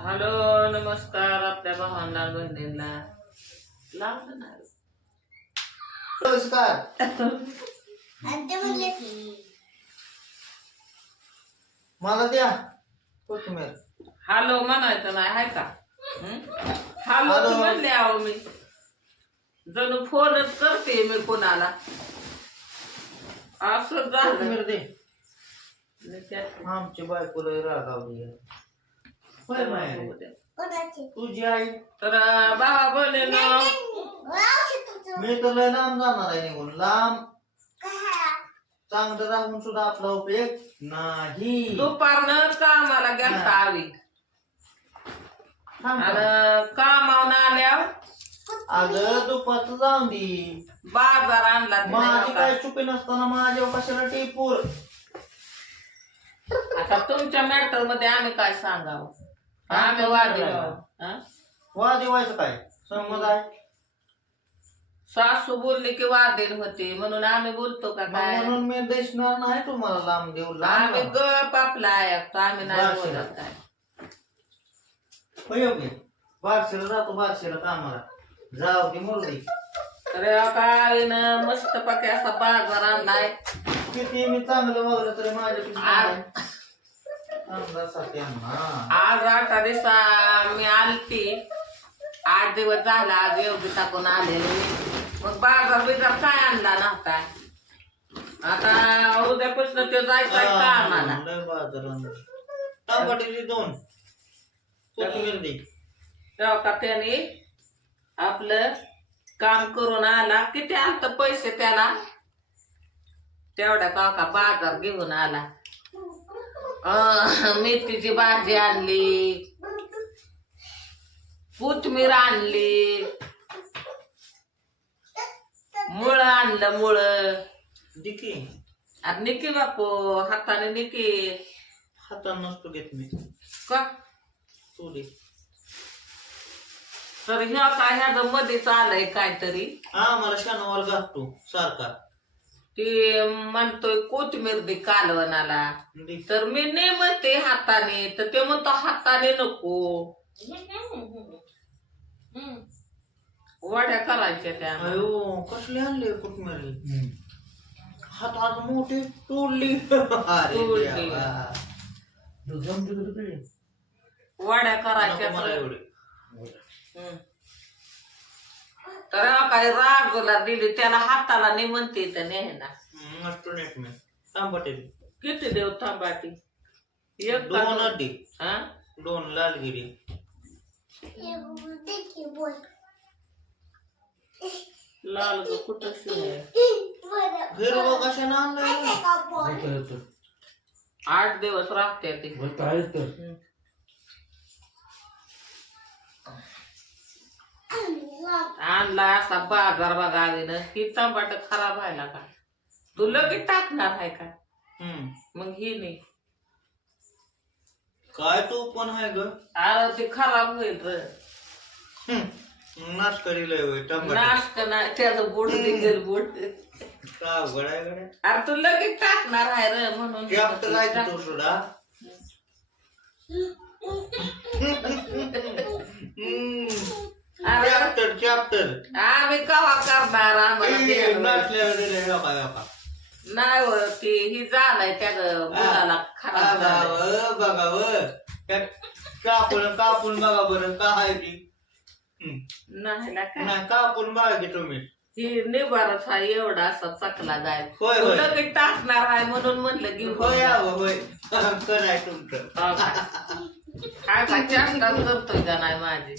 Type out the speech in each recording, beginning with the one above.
Hello नमस्कार आपल्या भावांना बहिणींना. लावलं ना. नमस्कार. मला द्या कोथिंबीर. हॅलो म्हणायचं नाही हाय का? हं? हॅलो. म्हणले अहो मी. जणू फोनच करते मी कोणाला. असं झालं. कोथिंबीर दे. आमची बायको लय रागावली. आहे. होय माया. तुझी आई. तर बाबा बोले ना मी तर लय लांब जाणार आहे निघून. लांब. चांगलं राहून सुद्धा आपला उपयोग नाही. दुपारनं कामाला गेलता आवी थांब. आणि कामावून आल्यावर अगं दुपारचं जाऊन दे. बाजार आणला माझी तिने काय चुकी नसताना माझ्या कशाला टेपूर. आता तुमच्या मॅटरमध्ये आम्ही काय सांगावं? आम्ही वादी हं? वाद व्हायचं काय? आहे? सासू बोलली की वादेल होते. म्हणून आम्ही बोलतो का काय? म्हणून मी देशणार नाही तुम्हाला लांब देऊ लांब आम्ही गप आपला ऐकतो आम्ही नाही बस. बोलत काय. ओके बारशेला जातो बारशेला कामाला. जाऊ दे मुरली. तर काय मस्त पाकी असा बाजार आणलाय. किती मी चांगलं वागलं तरी माझ्या आज आठ दिवसा मी आलती. आठ दिवस झाला आज एवढी टाकून आलेली. मग बाजार बिजार काय आणला नव्हता? आता उद्यापासून ते जायचं का आम्हाला. टमाट्याची दोन कोथिंबीर तेव्हा का त्याने आपलं काम करून आला? किती आलत पैसे त्याला? तेवढा काका बाजार घेऊन आला. मेथीची भाजी आणली. कोथमीर आणली. मुळ आणलं मुळ. दे की आता निकी बापू हाताने निकी. हातानं नसतो घेत मी. का? तर ह्या काय ह्या मध्येच आलंय काहीतरी. हा मला शनिवार घालतो सारखा. ते म्हणतोय कोथमीर दे कालवणाला. तर मी नाही म्हणते हाताने तर ते म्हणतो हाताने नको. वड्या करायच्या त्या. अयो कसले आणले कोथिंबीर हात आज मोठे तोडली. वड्या करायच्या मला एवढे. हम्म. काय दिली. त्याला हाताला नाही म्हणते तर नाही ना मस्त नेट मी तांबटे दे. किती देव थांबाटी? एक दोन अड्डी हा? दोन लालगिरी लाल ग कुठं शिवाय आठ दिवस राहते ते. हम्म. आणला असा बाजार बघावीनं ही टमाट खराब व्हायला का? तू लगेच टाकणार आहे का? हम्म. मग ही नाही. काय तू पण आहे ग? अरे ते खराब होईल र. नाश करील नाश्त नाही त्याचं बोट निघेल बोट? अरे तू लगेच टाकणार आहे र म्हणून. चॅप्टर आहे की तो सुद्धा अरे चॅप्टर चॅप्टर आम्ही कवा करणार आम्हाला नाही हो ते ही झालंय त्या मुलाला खराब झालंय. बघावं बघावं त्यात कापून कापून बघा बरं का आहे ती हम्म. नाही ना काय नाही कापून बघा की तुम्ही ही हा एवढा असा चकला जाय होय, होय. लगेच टाकणार आहे म्हणून म्हणलं घेऊन होय होय कराय तुमचं हो का? का करतोय का नाही माझी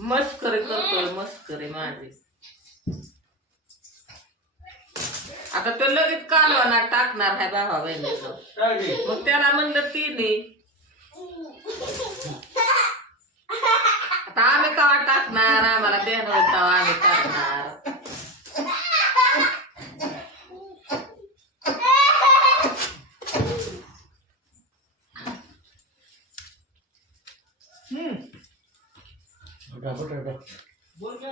मस्करी करतोय मस्करी माझे. आता तो लगेच कालवाना टाकणार आहे भावा बहिणीचं. मग त्याला म्हणलं तिने. आता आम्ही कवा टाकणार? आम्हाला देणार आम्ही टाकणार.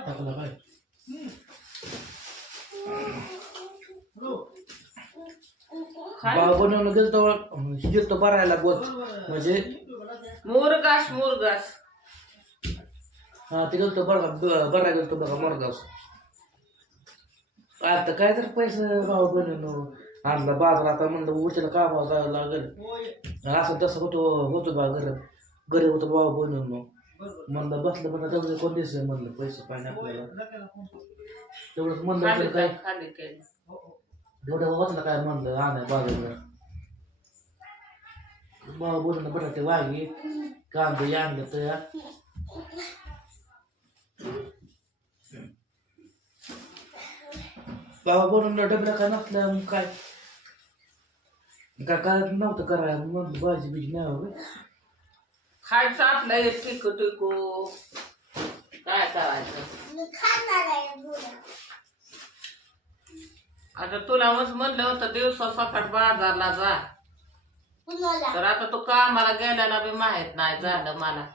टाकला काय खाय बाबा बनवून गेलतो भरायला बोत म्हणजे? मुरगास मुरगास. हा ते गेलतो बरं ब- भरायला गेलतो बघा मोरगाव आता काय तर पैसे भाऊ बनवून आणला बाजार आता म्हणलं उचल कामावर जायला लागेल? असं तसं होतो होतो बा घर घरी होतो बाबा बनवून. म्हणलं बसलं म्हणलं तेवढं कोण दिसलं म्हणलं पैसे पाहिजे आपल्याला तेवढंच म्हणलं तर काय? काय खाली केलं एवढं वाचलं काय म्हणलं आणाय बाजारला बाबा बोलणं बटाटे वांगी कांदे आणलं या. बाबा बोलून डबऱ्या काय नसल्या मग काय? काय नव्हतं करायला मग भाजी बिजी नाही खायचं आपलं हे टिकू टिकू काय करायचं? आता तुला मग म्हणलं होतं दिवसा सकाळ बाजारला जा. तर आता तू कामाला गेल्याला बी माहीत नाही झालं मला.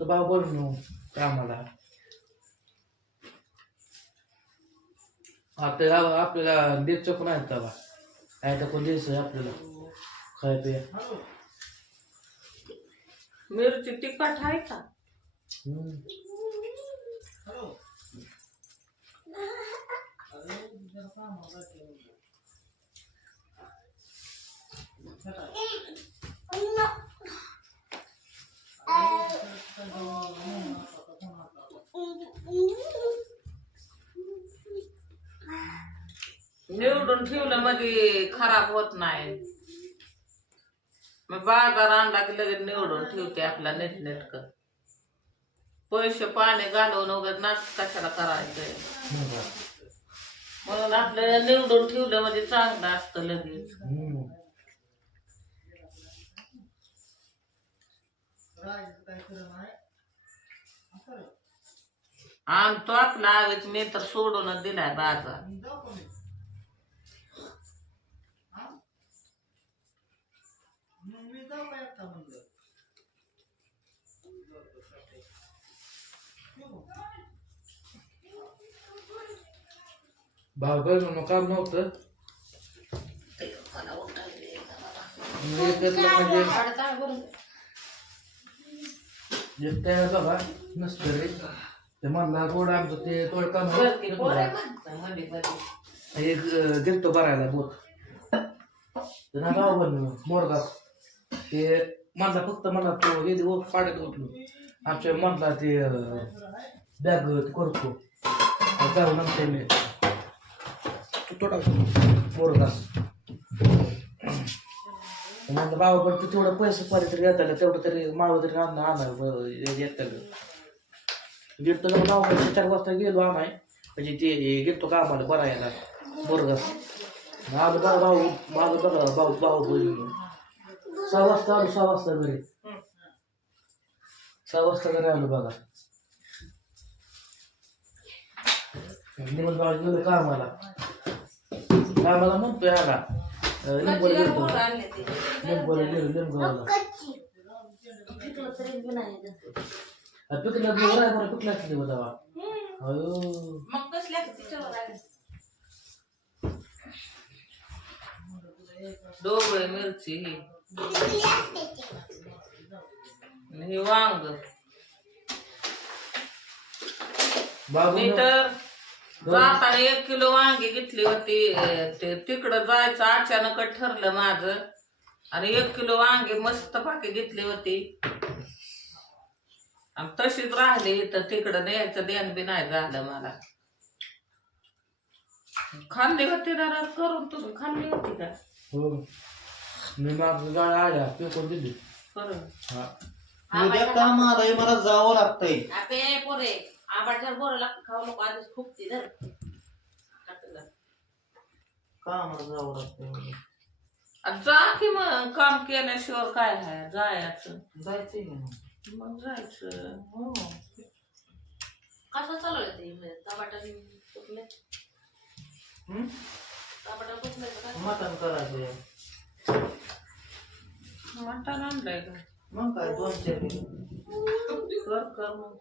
बाबा बोलून कामाला. आता आपल्याला देत चोक नाही का काय तर कोण द्यायचं आपल्याला? खाय पे मिरची तिखट आहे का? निवडून ठेवलं मध्ये खराब होत नाही. मग बाजार आणला की लगेच निवडून ठेवते आपला नीट नेटक. पैसे पाणी घालवून वगैरे नाच कशाला करायचंय? म्हणून आपल्याला निवडून ठेवलं म्हणजे चांगलं असतं लगेच. आणतो आपला आवेच मी तर सोडूनच दिलाय बाजार. भाव बनवून काम नव्हतं. मग एकच म्हणजे एक तयार झाला नसतं रे ते म्हणला थोडं आमचं ते थोडं काम होतं. एक अं, गेलतो भरायला बोत तर ना भाऊ बनलो मोरगा ते म्हणला फक्त मला तो हे दिवस पाड्यात उठलो आमच्या म्हणला ते बॅग करतो. आणि जाऊन नंतर मी तू थोडा मोरगा म्हणलं बाबा पण तू तेवढं पैसे पाहिजे तरी येताला तेवढं तरी माळव तरी आणणं आणा येतं गेलतो ना चार वाजता गेलो आणाय म्हणजे ते गेलतो आम्हाला बरा यायला बोरगास माझं बघा भाऊ माझं बघा भाऊ भाऊ बोलून सहा वाजता आलो सहा वाजता घरी. सहा वाजता घरी आलो बघा. निमन भाऊ गेलो कामाला. कामाला म्हणतोय आला लिंबोला कच्ची गेलो. लिंबोला गेलो लिंबगावला पिकलं बरं बरं पिकलं असते बघा अयो. मग कसल्या डोबळे मिरची. ही वांग. मी तर जाताना एक किलो वांगी घेतली होती. ते तिकडं जायचं अचानक ठरलं माझं. आणि एक किलो वांगी मस्त पाकी घेतली होती. आणि तशीच राहिली तर तिकडं न्यायचं ध्यान बी नाही झालं मला. खाल्ली होती ना करून तुम्ही खाल्ली होती का? हो. मी माग गाड्या आल्या पेपर दिली? हा. उद्या काम आलंय मला जावं लागतंय. आपे पोरे आंबाडकर बोर लागतं खाऊ नको आधीच खूप ती कामाला जावं लागतंय जा की मग काम केल्याशिवाय काय आहे जायचं. जायचंय की मग. मग जायचं. हो. कसं चालवलं ते टमाटर कुठले? हं? आंबाटावर बसलायचं काय? मटण करायचे मटण आणलंय का मग काय दोन चार कर कर मग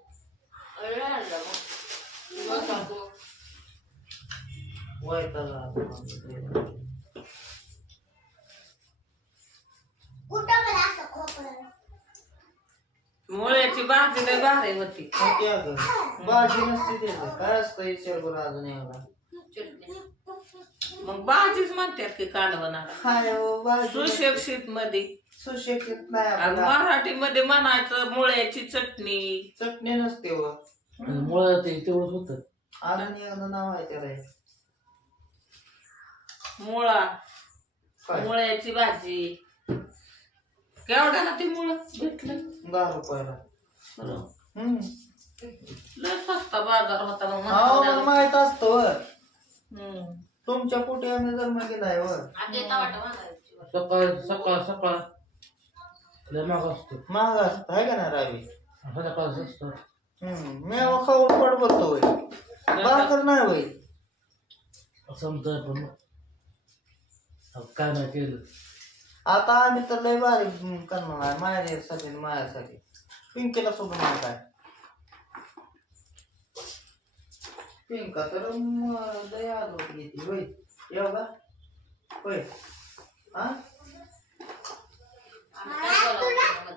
अरे आणलं मग. सांगतो. वैताला मुळ्याची भाजी लय भारी होती भाजी नसते त्याचं काय असतं विचार करू अजून एवढा. मग भाजीच म्हणतात की कालवणाला हो, सुशिक्षित मध्ये सुशिक्षित नाही आपल्याला. मराठीमध्ये म्हणायचं मुळ्याची चटणी. चटणी नसते व आणि मुळं ते तेवढंच होतं. एकदा नाव आहे त्याला एक. मुळा. काय? मुळ्याची भाजी. केवढ्याला ती मुळ? घेतलं दहा रुपयाला. हम्म. लय स्वस्त बाजार होता मग हो मला म्हणलं. माहीत असतं हम्म. तुमच्या पोटी आम्ही जन्म केलाय वर. सकाळ सकाळ सकाळ. लय माग असतो. महाग असत आहे का ना रावी? संध्याकाळ असतो. हम्म मेवा खाऊन पड बोलतो वय भाकर नाही वय समजा पण. अहो, काय नाही केलं. आता आम्ही तर लय भारी करणार आहे मायासाठी आणि मायासाठी. पिंकीला सोडून नाही काय? पिंका तर म, लय आलो येते होय. येऊ का? होय. हा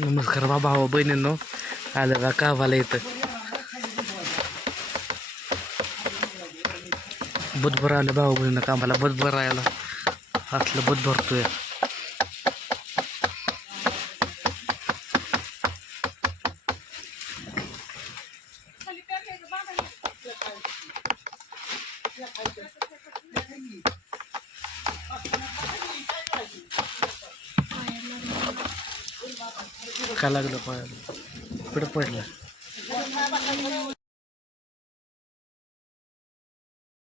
नमस्कार बाबा हो, भाऊ बहिणींनो आलं का कावाला येतं बुधभर आलं भाऊ बहिणीनं कामाला बुधभर राहायला. असलं बुध भरतोय. का लागलं पायाला कुठं पडलं.